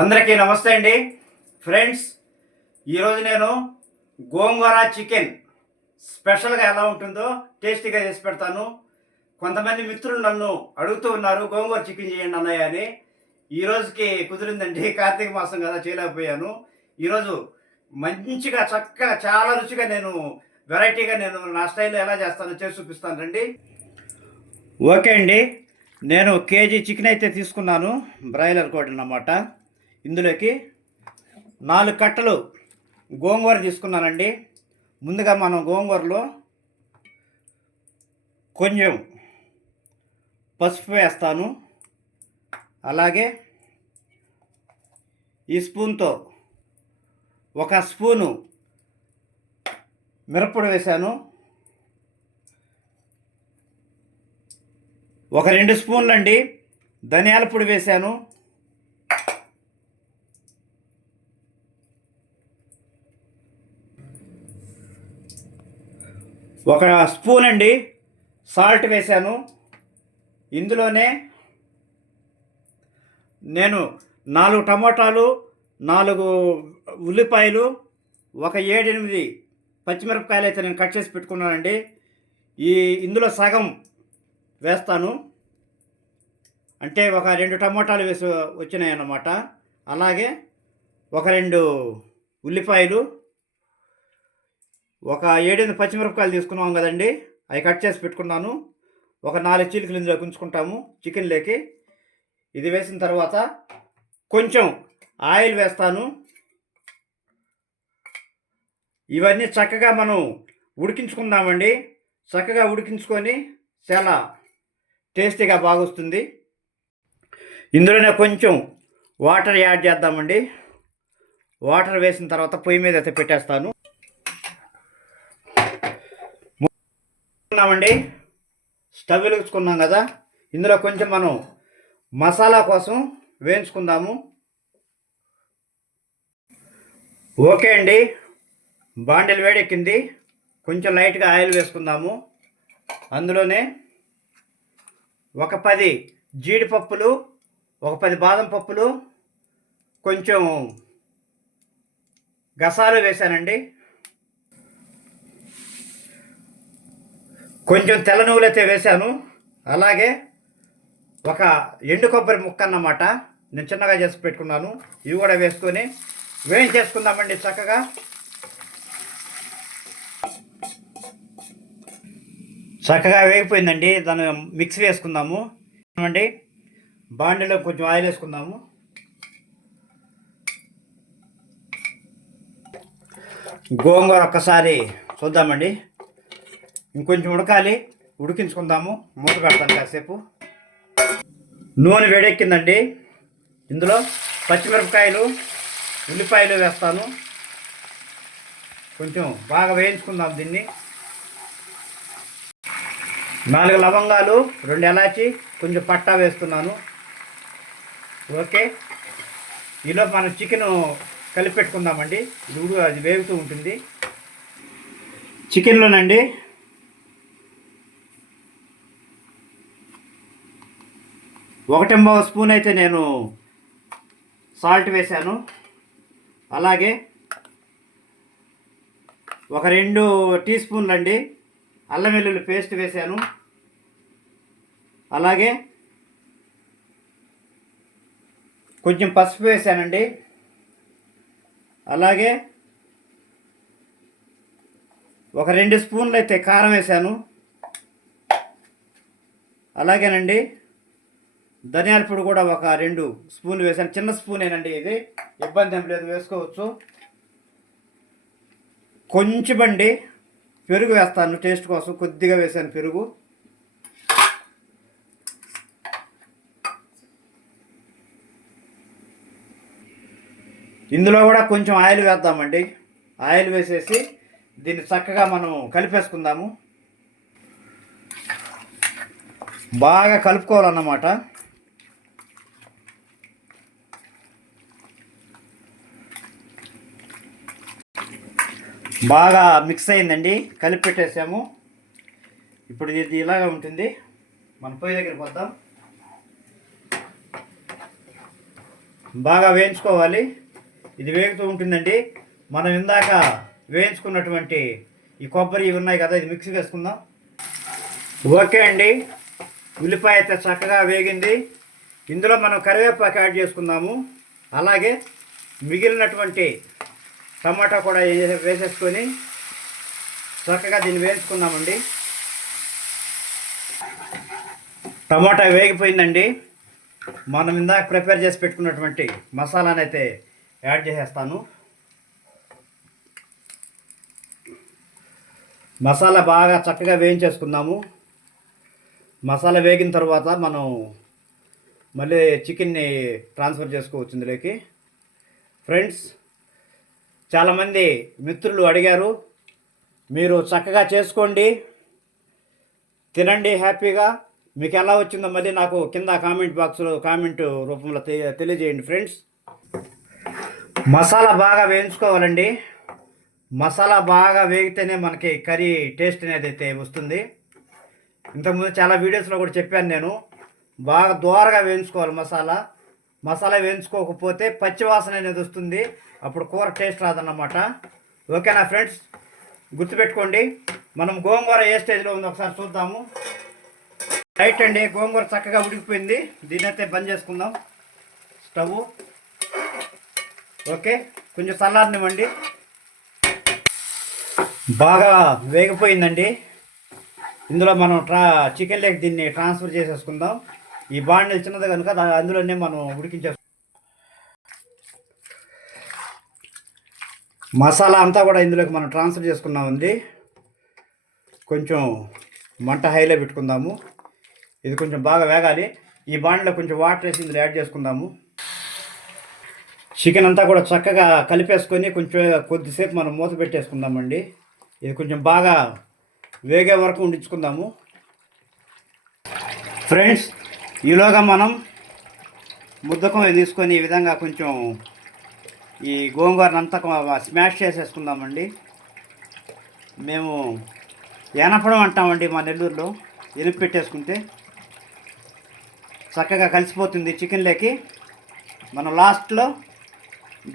అందరికీ నమస్తే అండి. ఫ్రెండ్స్ ఈరోజు నేను గోంగూర చికెన్ స్పెషల్గా ఎలా ఉంటుందో టేస్టీగా చేసి పెడతాను. కొంతమంది మిత్రులు నన్ను అడుగుతూ ఉన్నారు గోంగూర చికెన్ చేయండి అన్నయ్య అని. ఈ రోజుకి కుదిరిందండి కార్తీక మాసం కదా చేయలేకపోయాను. ఈరోజు మంచిగా చక్కగా చాలా రుచిగా నేను వెరైటీగా నేను నా స్టైల్లో ఎలా చేస్తానో చేసి చూపిస్తాను రండి. ఓకే అండి నేను కేజీ చికెన్ అయితే తీసుకున్నాను బ్రాయిలర్ కోడి అన్నమాట. ఇందులోకి నాలుగు కట్టలు గోంగూర తీసుకున్నానండి. ముందుగా మనం గోంగూరలో కొంచెం పసుపు వేస్తాను. అలాగే ఈ స్పూన్తో ఒక స్పూను మిరప్పొడి వేశాను. ఒక రెండు స్పూన్లు అండి ధనియాల పొడి వేశాను. ఒక స్పూన్ అండి. సాల్ట్ వేశాను. ఇందులోనే నేను నాలుగు టమోటాలు నాలుగు ఉల్లిపాయలు ఒక ఏడెనిమిది పచ్చిమిరపకాయలు అయితే నేను కట్ చేసి పెట్టుకున్నానండి. ఈ ఇందులో సగం వేస్తాను. అంటే ఒక రెండు టమోటాలు వేసి వచ్చినాయి అన్నమాట అలాగే ఒక రెండు ఉల్లిపాయలు ఒక ఏడెనిమిది పచ్చిమిరపకాయలు తీసుకున్నాం కదండి. అవి కట్ చేసి పెట్టుకున్నాను. ఒక నాలుగు చీలికలు ఇందులో ఉంచుకుంటాము చికెన్లోకి ఇది వేసిన తర్వాత కొంచెం ఆయిల్ వేస్తాను. ఇవన్నీ చక్కగా మనం ఉడికించుకుందామండి. చక్కగా ఉడికించుకొని చాలా టేస్టీగా బాగొస్తుంది. ఇందులోనే కొంచెం వాటర్ యాడ్ చేద్దామండి. వాటర్ వేసిన తర్వాత పొయ్యి మీద అయితే పెట్టేస్తాను. ఉన్నామండి స్టవ్ వెలుగుచుకున్నాం కదా. ఇందులో కొంచెం మనం మసాలా కోసం వేయించుకుందాము. ఓకే అండి. బాండెలు వేడెక్కింది. కొంచెం లైట్గా ఆయిల్ వేసుకుందాము. అందులోనే ఒక పది జీడిపప్పులు ఒక పది బాదం పప్పులు కొంచెం గసాలు వేశానండి. కొంచెం తెల్ల నువ్వులైతే వేశాను. అలాగే ఒక ఎండు కొబ్బరి ముక్క అన్నమాట నేను చిన్నగా చేసి పెట్టుకున్నాను. ఇవి కూడా వేసుకొని వేయించేసుకుందామండి చక్కగా. చక్కగా వేగిపోయిందండి. దాన్ని మిక్స్ వేసుకుందాము. అండి బాండీలో కొంచెం ఆయిల్ వేసుకుందాము. గోంగూర ఒక్కసారి చూద్దామండి. ఇంకొంచెం ఉడకాలి. ఉడికించుకుందాము. మూత పెడతాను కాసేపు. నూనె వేడెక్కిందండి. ఇందులో పచ్చిమిరపకాయలు ఉల్లిపాయలు వేస్తాను. కొంచెం బాగా వేయించుకుందాం దీన్ని. నాలుగు లవంగాలు రెండు ఎలాచి కొంచెం పట్టా వేస్తున్నాను. ఓకే. ఈలో మనం చికెన్ కలిపి పెట్టుకుందామండి ఇది అది వేగుతూ ఉంటుంది. చికెన్లోనండి ఒకటెంబవ స్పూన్ అయితే నేను సాల్ట్ వేశాను. అలాగే ఒక రెండు టీ స్పూన్లు అండి. అల్లం వెల్లుల్లి పేస్ట్ వేశాను. అలాగే కొంచెం పసుపు వేసానండి అలాగే ఒక రెండు స్పూన్లు అయితే కారం వేశాను. అలాగేనండి. ధనియాల పొడి కూడా ఒక రెండు స్పూన్లు వేసాను చిన్న స్పూనేనండి ఇది. ఇబ్బంది ఏం లేదు వేసుకోవచ్చు. కొంచెం అండి పెరుగు వేస్తాను టేస్ట్ కోసం. కొద్దిగా వేసాను పెరుగు. ఇందులో కూడా కొంచెం ఆయిల్ వేద్దామండి. ఆయిల్ వేసేసి దీన్ని చక్కగా మనం కలిపేసుకుందాము. బాగా కలుపుకోవాలన్నమాట. బాగా మిక్స్ అయిందండి. కలిపి పెట్టేసాము ఇప్పుడు ఇది ఇలాగ ఉంటుంది. మన పొయ్యి దగ్గర వద్దాం బాగా వేయించుకోవాలి. ఇది వేగుతూ ఉంటుందండి. మనం ఇందాక వేయించుకున్నటువంటి ఈ కొబ్బరి ఇవి ఉన్నాయి కదా ఇది మిక్స్ వేసుకుందాం ఓకే అండి. ఉల్లిపాయ అయితే చక్కగా వేగింది. ఇందులో మనం కరివేపాకు యాడ్ చేసుకుందాము. అలాగే మిగిలినటువంటి టమాటా కూడా వేసేసుకొని చక్కగా దీన్ని వేయించుకుందామండి. టమాటా వేగిపోయిందండి. మనం ఇందాక ప్రిపేర్ చేసి పెట్టుకున్నటువంటి మసాలాని అయితే యాడ్ చేసేస్తాను. మసాలా బాగా చక్కగా వేయించేసుకుందాము. మసాలా వేగిన తర్వాత మనం మళ్ళీ చికెన్ని ట్రాన్స్ఫర్ చేసుకోవచ్చు ఇందులోకి. ఫ్రెండ్స్ చాలామంది మిత్రులు అడిగారు మీరు చక్కగా చేసుకోండి తినండి హ్యాపీగా. మీకు ఎలా వచ్చిందో మళ్ళీ నాకు కింద కామెంట్ బాక్స్లో కామెంట్ రూపంలో తె- తెలియజేయండి ఫ్రెండ్స్. మసాలా బాగా వేయించుకోవాలండి. మసాలా బాగా వేగితేనే మనకి కర్రీ టేస్ట్ అనేది అయితే వస్తుంది. ఇంతకుముందు చాలా వీడియోస్లో కూడా చెప్పాను నేను. బాగా దోరగా వేయించుకోవాలి మసాలా. మసాలా వేయించుకోకపోతే పచ్చివాసన అనేది వస్తుంది. అప్పుడు కూర టేస్ట్ రాదన్నమాట. ఓకేనా ఫ్రెండ్స్? గుర్తుపెట్టుకోండి. మనం గోంగూర ఏ స్టేజ్లో ఉందో ఒకసారి చూద్దాము. రైట్ అండి గోంగూర చక్కగా ఉడికిపోయింది. దీని అయితే బంద్ చేసుకుందాం. స్టవ్ ఓకే కొంచెం చల్లారనివ్వండి. బాగా వేగిపోయిందండి. ఇందులో మనం ట్రా చికెన్ లెగ్ దీన్ని ట్రాన్స్ఫర్ చేసేసుకుందాం. ఈ బాండిల్ చిన్నది కనుక అందులోనే మనం ఉడికించేసుకుందాం. మసాలా అంతా కూడా ఇందులోకి మనం ట్రాన్స్ఫర్ చేసుకున్నామండి. కొంచెం మంట హైలో పెట్టుకుందాము. ఇది కొంచెం బాగా వేగాలి. ఈ బాండ్లో కొంచెం వాటర్ వేసి ఇందులో యాడ్ చేసుకుందాము. చికెన్ అంతా కూడా చక్కగా కలిపేసుకొని కొంచెం కొద్దిసేపు మనం మూత పెట్టేసుకుందామండి. ఇది కొంచెం బాగా వేగే వరకు ఉండించుకుందాము. ఫ్రెండ్స్ ఈలోగా మనం ముద్దకం తీసుకొని ఈ విధంగా కొంచెం ఈ గోంగూరను అంతా స్మాష్ చేసేసుకుందామండి. మేము ఎనపడం అంటామండి మా నెల్లూరులో. ఎనిపి పెట్టేసుకుంటే చక్కగా కలిసిపోతుంది చికెన్లోకి మనం లాస్ట్లో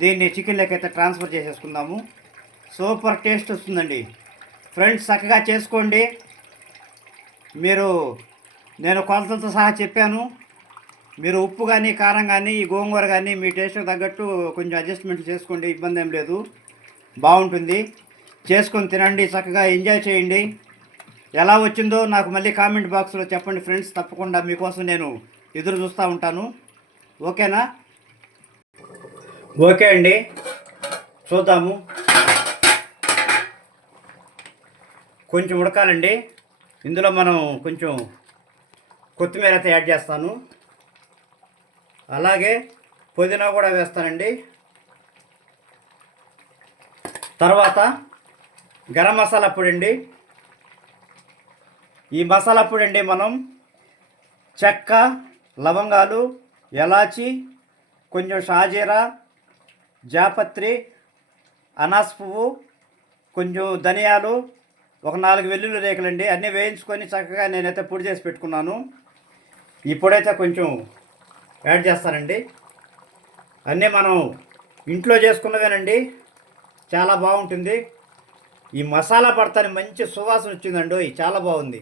దీన్ని చికెన్లోకి అయితే ట్రాన్స్ఫర్ చేసేసుకుందాము. సూపర్ టేస్ట్ వస్తుందండి. ఫ్రెండ్స్ చక్కగా చేసుకోండి. మీరు నేను కొలతలతో సహా చెప్పాను. మీరు ఉప్పు కానీ కారం కానీ ఈ గోంగూర కానీ మీ టేస్ట్కి తగ్గట్టు కొంచెం అడ్జస్ట్మెంట్ చేసుకోండి ఇబ్బంది ఏం లేదు. బాగుంటుంది. చేసుకొని తినండి చక్కగా ఎంజాయ్ చేయండి. ఎలా వచ్చిందో నాకు మళ్ళీ కామెంట్ బాక్స్లో చెప్పండి ఫ్రెండ్స్. తప్పకుండా మీకోసం నేను ఎదురు చూస్తూ ఉంటాను. ఓకేనా? ఓకే అండి. చూద్దాము. కొంచెం ఉడకాలండి. ఇందులో మనం కొంచెం కొత్తిమీర అయితే యాడ్ చేస్తాను. అలాగే పుదీనా కూడా వేస్తానండి. తర్వాత గరం మసాలా పొడి ఈ మసాలా పొడి మనం చెక్క లవంగాలు ఎలాచి కొంచెం షాజీరా జాపత్రి అనాస్ పువ్వు కొంచెం ధనియాలు ఒక నాలుగు వెల్లుల్లి రేకులండి. అన్నీ వేయించుకొని చక్కగా నేనైతే పొడి చేసి పెట్టుకున్నాను. ఇప్పుడైతే కొంచెం యాడ్ చేస్తానండి అన్నీ మనం ఇంట్లో చేసుకున్నవేనండి. చాలా బాగుంటుంది. ఈ మసాలా పడతాని మంచి సువాసన వచ్చిందండి. చాలా బాగుంది.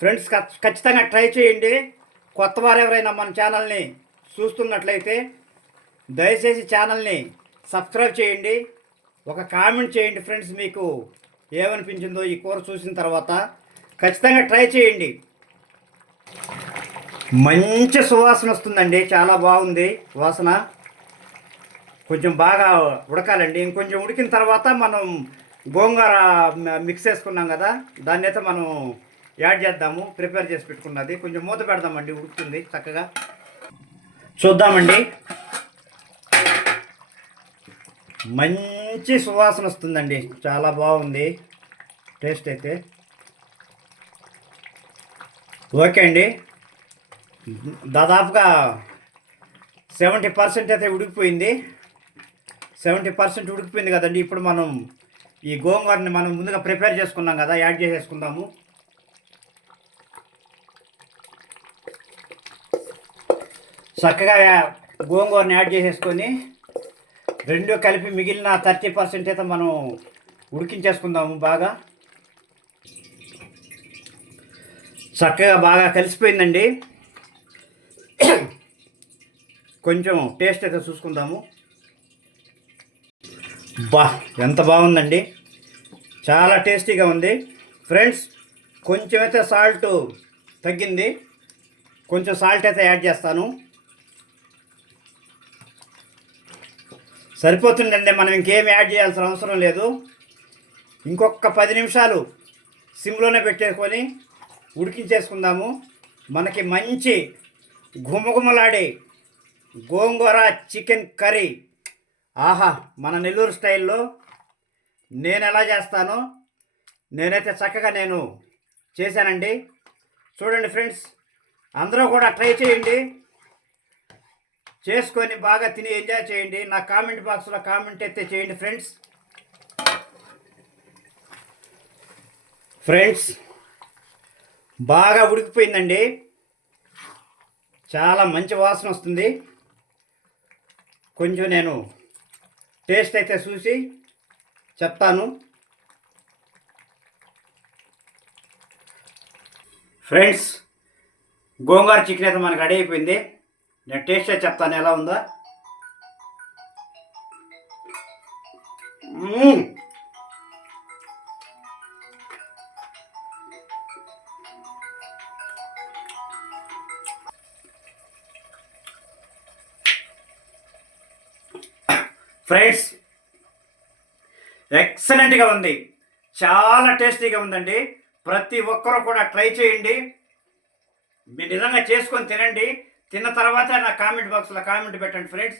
ఫ్రెండ్స్ ఖచ్చితంగా ట్రై చేయండి. కొత్త వారు ఎవరైనా మన ఛానల్ని చూస్తున్నట్లయితే దయచేసి ఛానల్ని సబ్స్క్రైబ్ చేయండి. ఒక కామెంట్ చేయండి ఫ్రెండ్స్ మీకు ఏమనిపించిందో ఈ కూర చూసిన తర్వాత. ఖచ్చితంగా ట్రై చేయండి. మంచి సువాసన వస్తుందండి. చాలా బాగుంది వాసన. కొంచెం బాగా ఉడకాలండి. ఇంకొంచెం ఉడికిన తర్వాత మనం గోంగూర మిక్స్ చేసుకున్నాం కదా దాన్ని అయితే మనం యాడ్ చేద్దాము. ప్రిపేర్ చేసి పెట్టుకున్నది. కొంచెం మూత పెడదామండి. ఉడుకుతుంది చక్కగా. చూద్దామండి. మంచి సువాసన వస్తుందండి. చాలా బాగుంది. టేస్ట్ అయితే. ఓకే అండి. దాదాపుగా సెవెంటీ పర్సెంట్ అయితే ఉడికిపోయింది. సెవెంటీ పర్సెంట్ ఉడికిపోయింది కదండి. ఇప్పుడు మనం ఈ గోంగూరని మనం ముందుగా ప్రిపేర్ చేసుకున్నాం కదా యాడ్ చేసేసుకుందాము. చక్కగా గోంగూరని యాడ్ చేసేసుకొని రెండు కలిపి మిగిలిన థర్టీ పర్సెంట్ అయితే మనం ఉడికించేసుకుందాము బాగా. చక్కగా బాగా కలిసిపోయిందండి. కొంచెం టేస్ట్ అయితే చూసుకుందాము. బా ఎంత బాగుందండి. చాలా టేస్టీగా ఉంది. ఫ్రెండ్స్ కొంచెం అయితే సాల్ట్ తగ్గింది. కొంచెం సాల్ట్ అయితే యాడ్ చేస్తాను. సరిపోతుందండి మనం ఇంకేం యాడ్ చేయాల్సిన అవసరం లేదు. ఇంకొక పది నిమిషాలు సిమ్లోనే పెట్టేసుకొని ఉడికించేసుకుందాము. మనకి మంచి ఘుమఘుమలాడే గోంగూర చికెన్ కర్రీ. ఆహా మన నెల్లూరు స్టైల్లో నేను ఎలా చేస్తానో నేనైతే చక్కగా నేను చేశానండి. చూడండి ఫ్రెండ్స్ అందరూ కూడా ట్రై చేయండి. చేసుకొని బాగా తిని ఎంజాయ్ చేయండి. నా కామెంట్ బాక్స్లో కామెంట్ అయితే చేయండి ఫ్రెండ్స్. ఫ్రెండ్స్ బాగా ఉడికిపోయిందండి. చాలా మంచి వాసన వస్తుంది. కొంచెం నేను టేస్ట్ అయితే చూసి చెప్తాను. ఫ్రెండ్స్ గోంగూర చికెన్ అయితే మనకు రెడీ అయిపోయింది. నేను టేస్ట్ అయితే చెప్తాను ఎలా ఉందో. ఫ్రైడ్స్ ఎక్సలెంట్గా ఉంది. చాలా టేస్టీగా ఉందండి. ప్రతి ఒక్కరూ కూడా ట్రై చేయండి. మీరు నిజంగా చేసుకొని తినండి. తిన్న తర్వాత నా కామెంట్ బాక్స్లో కామెంట్ పెట్టండి ఫ్రెండ్స్.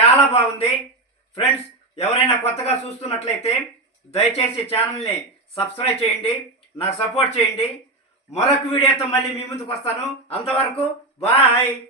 చాలా బాగుంది. ఫ్రెండ్స్ ఎవరైనా కొత్తగా చూస్తున్నట్లయితే దయచేసి ఛానల్ని సబ్స్క్రైబ్ చేయండి. నాకు సపోర్ట్ చేయండి. మరొక వీడియోతో మళ్ళీ మీ ముందుకు వస్తాను. అంతవరకు బాయ్.